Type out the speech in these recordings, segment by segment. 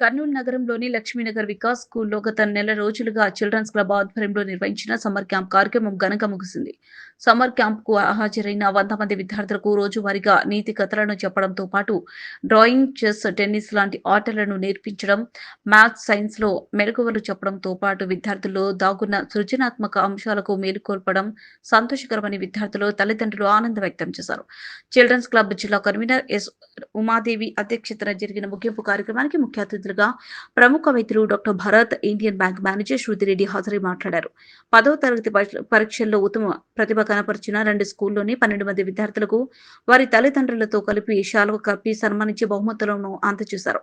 కర్నూలు నగరంలోని లక్ష్మీనగర్ వికాస్ స్కూల్లో గత నెల రోజులుగా చిల్డ్రన్స్ క్లబ్ ఆధ్వర్యంలో నిర్వహించిన సమ్మర్ క్యాంప్ కార్యక్రమం ఘనంగా ముగిసింది. సమ్మర్ క్యాంప్కు హాజరైన వంద మంది విద్యార్థులకు రోజువారీగా నీతి కథలను చెప్పడంతో పాటు డ్రాయింగ్ చెస్ టెన్నిస్ లాంటి ఆటలను నేర్పించడం మ్యాథ్స్ సైన్స్లో మెలకువలు చెప్పడంతో పాటు విద్యార్థుల్లో దాగున్న సృజనాత్మక అంశాలకు మేలుకొల్పడం సంతోషకరమని విద్యార్థులు తల్లిదండ్రులు ఆనందం వ్యక్తం చేశారు. చిల్డ్రన్స్ క్లబ్ జిల్లా కన్వీనర్ ఎస్ ఉమాదేవి అధ్యక్షతన జరిగిన ముగింపు కార్యక్రమానికి ముఖ్య అతిథులుగా ప్రముఖ వైద్యులు doctor Bharat Indian bank manager Shruti Reddy హాజరై మాట్లాడారు. పదవ తరగతి పరీక్షల్లో ఉత్తమ ప్రతిభ కనపరిచిన రెండు స్కూల్లోని పన్నెండు మంది విద్యార్థులకు వారి తల్లిదండ్రులతో కలిపి శాలువ కప్పి సన్మానించి బహుమతులను అందజేశారు.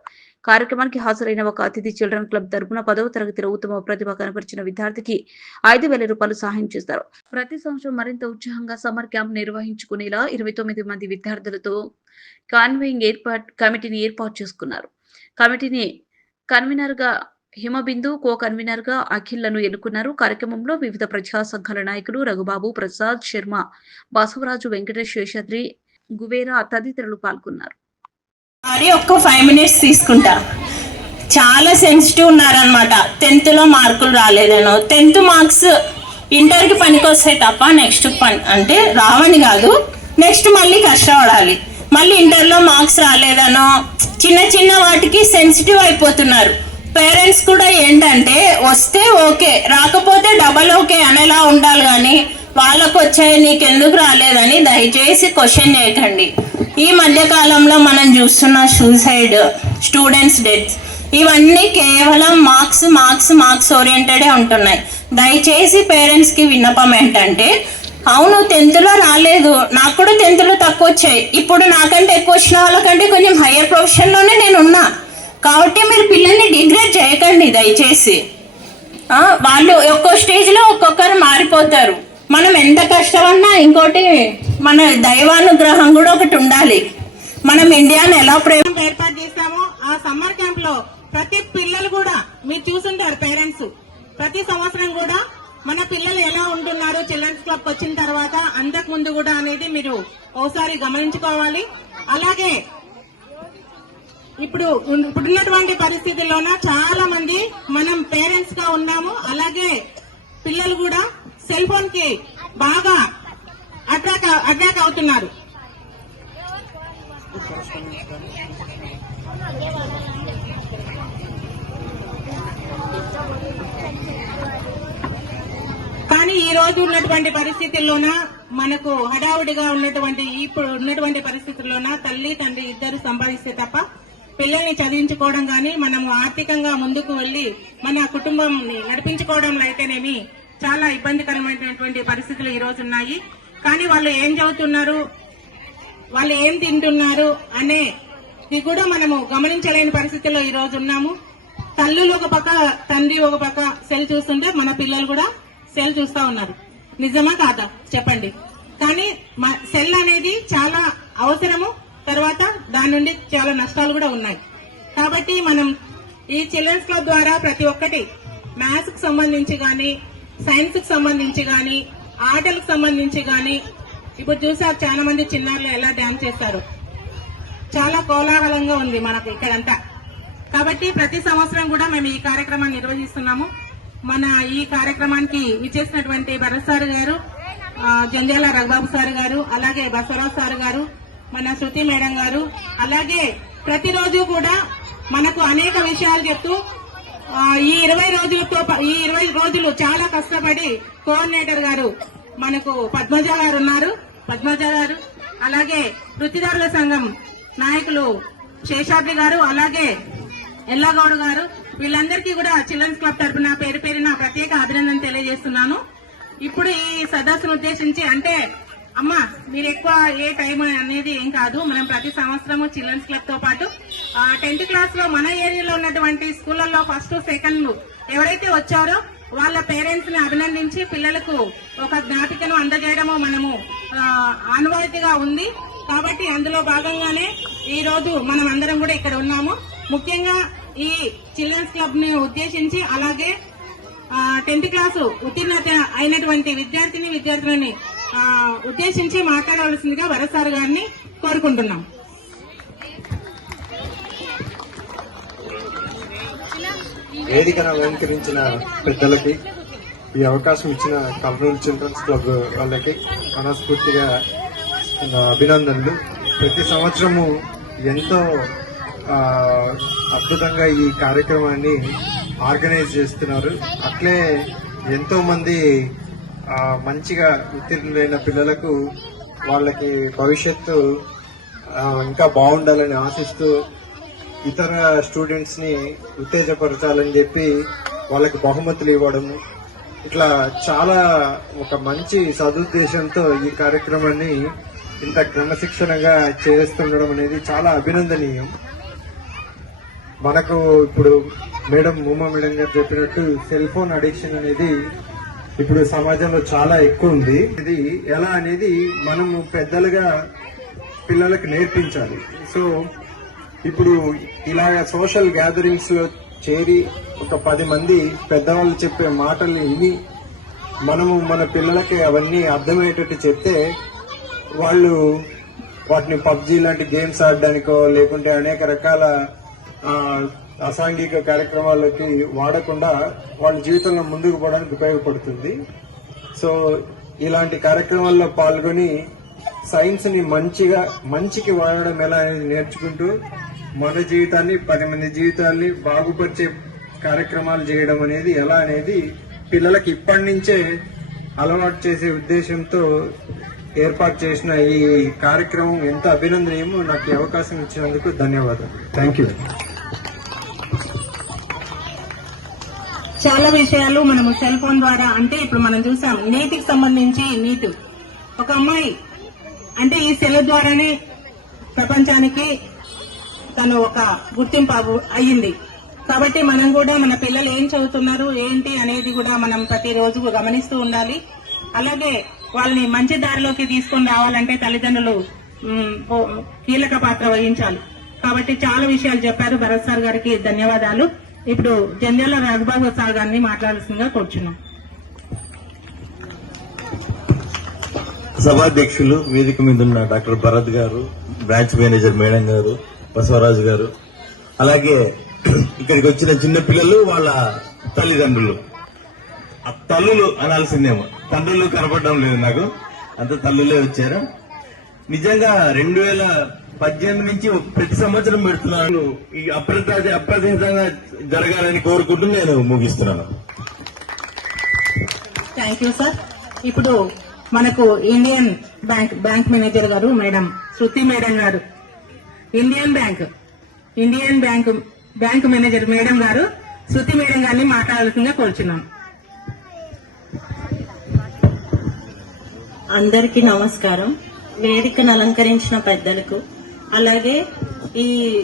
కార్యక్రమానికి హాజరైన ఒక అతిథి చిల్డ్రన్ క్లబ్ తరపున పదవ తరగతిలో ఉత్తమ ప్రతిభ కనపరిచిన విద్యార్థికి ఐదు వేల రూపాయలు సహాయం చేశారు. ప్రతి సంవత్సరం మరింత ఉత్సాహంగా సమ్మర్ క్యాంప్ నిర్వహించుకునేలా ఇరవై తొమ్మిది మంది విద్యార్థులతో కాన్వేయింగ్ ఏర్పాటు కమిటీని ఏర్పాటు చేసుకున్నారు. కమిటీని కన్వీనర్గా హిమబిందు కో కన్వీనర్గా అఖిల్లను ఎన్నుకున్నారు. కార్యక్రమంలో వివిధ ప్రజా సంఘాల నాయకులు రఘుబాబు ప్రసాద్ శర్మ బసవరాజు వెంకటేష్ శేషాద్రి గువేరా తదితరులు పాల్గొన్నారు. మరి ఒక్క ఫైవ్ మినిట్స్ తీసుకుంటా. చాలా సెన్సిటివ్ ఉన్నారనమాట టెన్త్లో మార్కులు రాలేదేను టెన్త్ మార్క్స్ ఇంటర్కి పనికి వస్తాయి తప్ప నెక్స్ట్ పని అంటే రావని కాదు. నెక్స్ట్ మళ్ళీ కష్టపడాలి. మళ్ళీ ఇంటర్లో మార్క్స్ రాలేదనో చిన్న చిన్న వాటికి సెన్సిటివ్ అయిపోతున్నారు. పేరెంట్స్ కూడా ఏంటంటే వస్తే ఓకే రాకపోతే డబల్ ఓకే అనేలా ఉండాలి కానీ వాళ్ళకు వచ్చాయి నీకెందుకు రాలేదని దయచేసి క్వశ్చన్ చేయకండి. ఈ మధ్య కాలంలో మనం చూస్తున్న సూసైడ్ స్టూడెంట్స్ డెత్స్ ఇవన్నీ కేవలం మార్క్స్ మార్క్స్ మార్క్స్ ఓరియంటెడే ఉంటున్నాయి. దయచేసి పేరెంట్స్కి విన్నపం ఏంటంటే అవును టెన్త్లో రాలేదు. నాకు కూడా టెన్త్లో తక్కువ వచ్చాయి ఇప్పుడు నాకంటే ఎక్కువ వచ్చిన వాళ్ళకంటే కొంచెం హయ్యర్ ప్రొఫెషన్లోనే నేను ఉన్నా కాబట్టి మీరు పిల్లల్ని డిగ్రేడ్ చేయకండి దయచేసి. వాళ్ళు ఒక్కో స్టేజ్లో ఒక్కొక్కరు మారిపోతారు. మనం ఎంత కష్టమన్నా ఇంకోటి మన దైవానుగ్రహం కూడా ఒకటి ఉండాలి. మనం ఇండియాని ఎలా ప్రేమ ఏర్పాటు చేస్తామో ఆ సమ్మర్ క్యాంప్లో ప్రతి పిల్లలు కూడా మీరు చూసుంటారు పేరెంట్స్ ప్రతి సంవత్సరం కూడా మన పిల్లలు ఎలా ఉంటున్నారు? చిల్డ్రన్స్ క్లబ్ వచ్చిన తర్వాత అంతకు ముందు కూడా అనేది మీరు ఒకసారి గమనించుకోవాలి. అలాగే ఇప్పుడు ఇప్పుడున్నటువంటి పరిస్థితుల్లోన చాలా మంది మనం పేరెంట్స్గా ఉన్నాము. అలాగే పిల్లలు కూడా సెల్ ఫోన్కి బాగా అట్రాక్ అట్రాక్ అవుతున్నారు. రోజు ఉన్నటువంటి పరిస్థితుల్లోన మనకు హడావుడిగా ఉన్నటువంటి ఇప్పుడు ఉన్నటువంటి పరిస్థితుల్లోన తల్లి తండ్రి ఇద్దరు సంపాదిస్తే తప్ప పిల్లల్ని చదివించుకోవడం గాని మనం ఆర్థికంగా ముందుకు వెళ్ళి మన కుటుంబం నడిపించుకోవడంలో అయితేనేమి చాలా ఇబ్బందికరమైనటువంటి పరిస్థితులు ఈ రోజు ఉన్నాయి. కానీ వాళ్ళు ఏం చదువుతున్నారు వాళ్ళు ఏం తింటున్నారు అనే ఇది కూడా మనము గమనించలేని పరిస్థితుల్లో ఈ రోజు ఉన్నాము. తల్లులు ఒక పక్క తండ్రి ఒక పక్క సెల్ చూస్తుంటే మన పిల్లలు కూడా సెల్ చూస్తా ఉన్నారు. నిజమా కాదా? చెప్పండి. కానీ సెల్ అనేది చాలా అవసరము. తర్వాత దాని నుండి చాలా నష్టాలు కూడా ఉన్నాయి. కాబట్టి మనం ఈ చిల్డ్రన్స్ క్లబ్ ద్వారా ప్రతి ఒక్కటి మ్యాథ్స్కు సంబంధించి గాని సైన్స్కు సంబంధించి గాని ఆటలకు సంబంధించి గాని ఇప్పుడు చూసారు చాలా మంది చిన్నారులు ఎలా డ్యాన్స్ చేస్తారు చాలా కోలాహలంగా ఉంది మనకు ఇక్కడంతా. కాబట్టి ప్రతి సంవత్సరం కూడా మేము ఈ కార్యక్రమాన్ని నిర్వహిస్తున్నాము. మన ఈ కార్యక్రమానికి విచ్చేసినటువంటి భరత్ సార్ గారు జంధ్యాల జంజాల రఘుబాబు సార్ గారు అలాగే బసవరాజ్ సార్ గారు మన శృతి మేడం గారు అలాగే ప్రతిరోజు కూడా మనకు అనేక విషయాలు చెప్తూ ఈ ఇరవై రోజులతో ఈ ఇరవై రోజులు చాలా కష్టపడి కోఆర్డినేటర్ గారు మనకు పద్మజ గారు ఉన్నారు. పద్మజ గారు అలాగే వృత్తిదారుల సంఘం నాయకులు శేషాద్రి గారు అలాగే ఎల్లగౌడ్ గారు వీళ్ళందరికీ కూడా చిల్డ్రన్స్ క్లబ్ తరఫున పేరు పేరున ప్రత్యేక అభినందన తెలియజేస్తున్నాను. ఇప్పుడు ఈ సదస్సును ఉద్దేశించి అంటే అమ్మా మీరు ఎక్కువ ఏ టైం అనేది ఏం కాదు. మనం ప్రతి సంవత్సరము చిల్డ్రన్స్ క్లబ్తో పాటు టెన్త్ క్లాస్లో మన ఏరియాలో ఉన్నటువంటి స్కూళ్ళల్లో ఫస్ట్ సెకండ్ ఎవరైతే వచ్చారో వాళ్ళ పేరెంట్స్ని అభినందించి పిల్లలకు ఒక జ్ఞాపికను అందజేయడము మనము ఆనవాయితీగా ఉంది. కాబట్టి అందులో భాగంగానే ఈ రోజు మనం అందరం కూడా ఇక్కడ ఉన్నాము. ముఖ్యంగా ఈ చిల్డ్రన్స్ క్లబ్ని ఉద్దేశించి అలాగే టెన్త్ క్లాసు ఉత్తీర్ణత అయినటువంటి విద్యార్థిని విద్యార్థులని ఉద్దేశించి మాట్లాడవలసిందిగా వరసారు గారిని కోరుకుంటున్నాం. వేదికను అలంకరించిన పెద్దలకి ఈ అవకాశం ఇచ్చిన కర్నూలు చిల్డ్రన్స్ క్లబ్ వాళ్ళకి మనస్ఫూర్తిగా అభినందనలు. ప్రతి సంవత్సరము ఎంతో అద్భుతంగా ఈ కార్యక్రమాన్ని ఆర్గనైజ్ చేస్తున్నారు. అట్లే ఎంతో మంది మంచిగా ఉత్తీర్ణులైన పిల్లలకు వాళ్ళకి భవిష్యత్తు ఇంకా బాగుండాలని ఆశిస్తూ ఇతర స్టూడెంట్స్ని ఉత్తేజపరచాలని చెప్పి వాళ్ళకి బహుమతులు ఇవ్వడము ఇట్లా చాలా ఒక మంచి సదుద్దేశంతో ఈ కార్యక్రమాన్ని ఇంత క్రమశిక్షణగా చేస్తుండడం అనేది చాలా అభినందనీయం. మనకు ఇప్పుడు మేడం ఉమా మేడం గారు చెప్పినట్టు సెల్ ఫోన్ అడిక్షన్ అనేది ఇప్పుడు సమాజంలో చాలా ఎక్కువ ఉంది. ఇది ఎలా అనేది మనము పెద్దలుగా పిల్లలకు నేర్పించాలి. సో ఇప్పుడు ఇలాగ సోషల్ గ్యాదరింగ్స్లో చేరి ఒక పది మంది పెద్దవాళ్ళు చెప్పే మాటల్ని విని మనము మన పిల్లలకి అవన్నీ అర్థమయ్యేటట్టు చెప్తే వాళ్ళు వాటిని పబ్జి లాంటి గేమ్స్ ఆడడానికో లేకుంటే అనేక రకాల అసాంఘిక కార్యక్రమాలకి వాడకుండా వాళ్ళ జీవితంలో ముందుకు పోవడానికి ఉపయోగపడుతుంది. సో ఇలాంటి కార్యక్రమాల్లో పాల్గొని సైన్స్ని మంచిగా మంచికి వాడడం ఎలా అనేది నేర్చుకుంటూ మన జీవితాన్ని పది మంది జీవితాన్ని బాగుపరిచే కార్యక్రమాలు చేయడం అనేది ఎలా అనేది పిల్లలకి ఇప్పటి నుంచే అలవాటు చేసే ఉద్దేశంతో ఏర్పాటు చేసిన ఈ కార్యక్రమం ఎంత అభినందనీయమో నాకు అవకాశం ఇచ్చినందుకు ధన్యవాదాలు. థ్యాంక్ యూ చాలా విషయాలు మనము సెల్ ఫోన్ ద్వారా అంటే ఇప్పుడు మనం చూసాం నీటికి సంబంధించి నీట్. ఒక అమ్మాయి అంటే ఈ సెల్ ద్వారానే ప్రపంచానికి తను ఒక గుర్తింపు అయ్యింది. కాబట్టి మనం కూడా మన పిల్లలు ఏం చదువుతున్నారు ఏంటి అనేది కూడా మనం ప్రతిరోజు గమనిస్తూ ఉండాలి. అలాగే వాళ్ళని మంచి దారిలోకి తీసుకొని రావాలంటే తల్లిదండ్రులు కీలక పాత్ర వహించాలి. కాబట్టి చాలా విషయాలు చెప్పారు భరత్ సార్ గారికి. ధన్యవాదాలు. ఇప్పుడు జంధ్యాల రాఘబాబు సార్ గారిని మాట్లాడాల్సిందిగా కూర్చున్నాం. సభాధ్యక్షులు వేదిక మీద ఉన్న డాక్టర్ భరత్ గారు బ్రాంచ్ మేనేజర్ మేడం గారు బసవరాజు గారు అలాగే ఇక్కడికి వచ్చిన చిన్న పిల్లలు వాళ్ళ తల్లిదండ్రులు. ఆ తల్లులు అనాల్సిందేమో. తండ్రులు కనపడడం లేదు నాకు. అంత తల్లులే వచ్చారు. నిజంగా రెండు వేల పద్దెనిమిది నుంచి ప్రతి సంవత్సరం పెడుతున్నాను. ఈ అప్రత అప్రతిహితంగా జరగాలని కోరుకుంటూ నేను ముగిస్తున్నాను. థ్యాంక్ యూ సార్ ఇప్పుడు మనకు ఇండియన్ బ్యాంక్ బ్యాంక్ మేనేజర్ గారు మేడం శృతి మేడం గారు. Indian bank Indian bank bank manager madam గారు శృతి మేడం గారిని మాట్లాడాల్సిందిగా కోరుచున్నాం. అందరికీ నమస్కారం. వేదికను అలంకరించిన పెద్దలకు అలాగే ఈ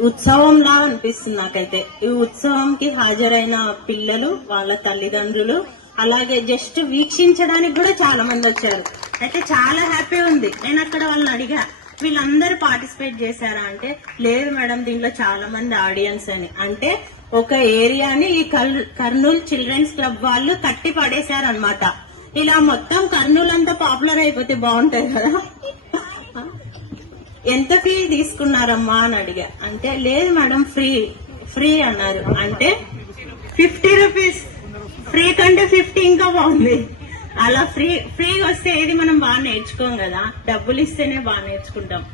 ఉత్సవంలా అనిపిస్తుంది నాకైతే. ఈ ఉత్సవంకి హాజరైన పిల్లలు వాళ్ళ తల్లిదండ్రులు అలాగే జస్ట్ వీక్షించడానికి కూడా చాలా మంది వచ్చారు. అయితే చాలా హ్యాపీ ఉంది. నేను అక్కడ వాళ్ళని అడిగా వీళ్ళందరూ పార్టిసిపేట్ చేశారా? అంటే లేదు మేడం దీంట్లో చాలా మంది ఆడియన్స్ అని. అంటే ఒక ఏరియాని ఈ కల్- కర్నూలు చిల్డ్రన్స్ క్లబ్ వాళ్ళు కట్టి పడేశారనమాట ఇలా మొత్తం కర్నూలు అంతా పాపులర్ అయిపోతే బాగుంటాయి కదా. ఎంత ఫీ తీసుకున్నారమ్మా అని అడిగా. అంటే లేదు మేడం ఫ్రీ ఫ్రీ అన్నారు. అంటే ఫిఫ్టీ రూపీస్ ఫ్రీ కంటే ఫిఫ్టీ ఇంకా బాగుంది. అలా ఫ్రీ ఫ్రీగా వస్తే ఏది మనం బాగా నేర్చుకోం కదా. డబ్బులు ఇస్తేనే బాగా నేర్చుకుంటాం.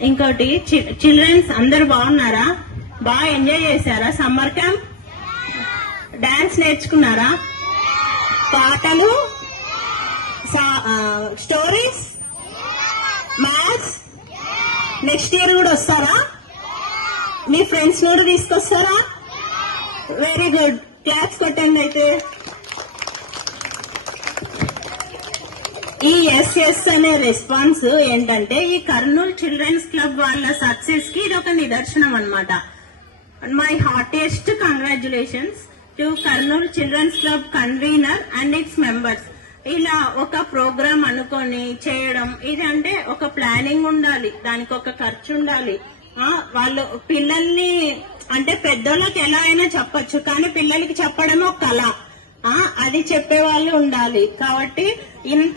ఇంకోటి చిల్డ్రన్స్ అందరు బాగున్నారా? బాగా ఎంజాయ్ చేశారా? సమ్మర్ క్యాంప్ డాన్స్ నేర్చుకున్నారా? పాటలు? సా- స్టోరీస్ మ్యాథ్స్ నెక్స్ట్ ఇయర్ కూడా వస్తారా? మీ ఫ్రెండ్స్ కూడా తీసుకొస్తారా? వెరీ గుడ్ క్లాప్స్ కొట్టండి అయితే. ఈ ఎస్ఎస్ అనే రెస్పాన్స్ ఏంటంటే ఈ కర్నూలు చిల్డ్రన్స్ క్లబ్ వాళ్ళ సక్సెస్కి ఇది ఒక నిదర్శనం అన్నమాట. My heartiest congratulations to Kurnool children's club convenor and its members ఇలా ఒక ప్రోగ్రామ్ అనుకొని చేయడం ఇది అంటే ఒక ప్లానింగ్ ఉండాలి దానికి ఒక ఖర్చు ఉండాలి. ఆ, వాళ్ళు పిల్లల్ని అంటే పెద్దోళ్ళకి ఎలా అయినా చెప్పచ్చు కానీ పిల్లలకి చెప్పడమే ఒక కళ. ఆ, అది చెప్పే వాళ్ళు ఉండాలి. కాబట్టి ఇంత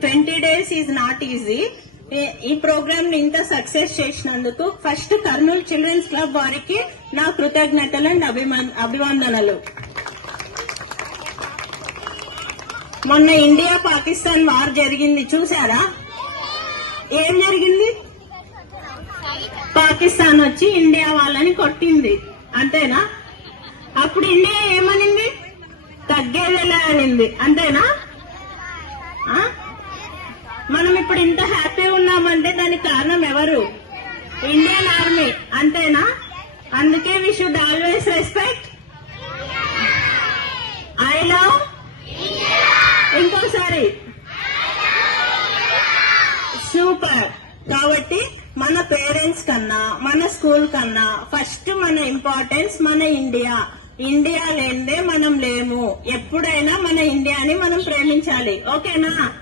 twenty days is not easy. ఈ- ఈ ప్రోగ్రామ్ని ఇంత సక్సెస్ చేసినందుకు ఫస్ట్ కర్నూలు చిల్డ్రన్స్ క్లబ్ వారికి నా కృతజ్ఞతలు అండ్ అభిమాన్ అభివందనలు. మొన్న ఇండియా పాకిస్తాన్ వార్ జరిగింది చూసారా ఏం జరిగింది? పాకిస్తాన్ వచ్చి ఇండియా వాళ్ళని కొట్టింది అంతేనా? అప్పుడు ఇండియా ఏమనింది? తగ్గేదేలా అనింది అంతేనా? మనం ఇప్పుడు ఇంత హ్యాపీ ఉన్నామంటే దానికి కారణం ఎవరు? ఇండియన్ ఆర్మీ అంతేనా? అందుకే we should always respect I love ఇంకోసారి సూపర్ కాబట్టి మన పేరెంట్స్ కన్నా మన స్కూల్ కన్నా ఫస్ట్ మన ఇంపార్టెన్స్ మన ఇండియా. ఇండియా లేనిదే మనం లేము. ఎప్పుడైనా మన ఇండియాని మనం ప్రేమించాలి. ఓకేనా?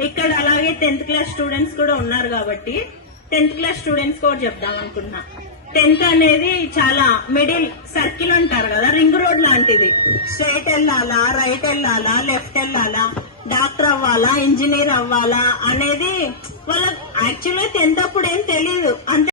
ఇక్కడ అలాగే టెన్త్ క్లాస్ స్టూడెంట్స్ కూడా ఉన్నారు కాబట్టి టెన్త్ క్లాస్ స్టూడెంట్స్ కూడా చెప్దాం అనుకున్నా. టెన్త్ అనేది చాలా మిడిల్ సర్కిల్ అంటారు కదా రింగ్ రోడ్ లాంటిది. స్ట్రైట్ వెళ్ళాలా రైట్ వెళ్ళాలా లెఫ్ట్ వెళ్ళాలా? డాక్టర్ అవ్వాలా ఇంజనీర్ అవ్వాలా అనేది వాళ్ళ యాక్చువల్గా టెన్త్ అప్పుడు ఏం తెలియదు అంతే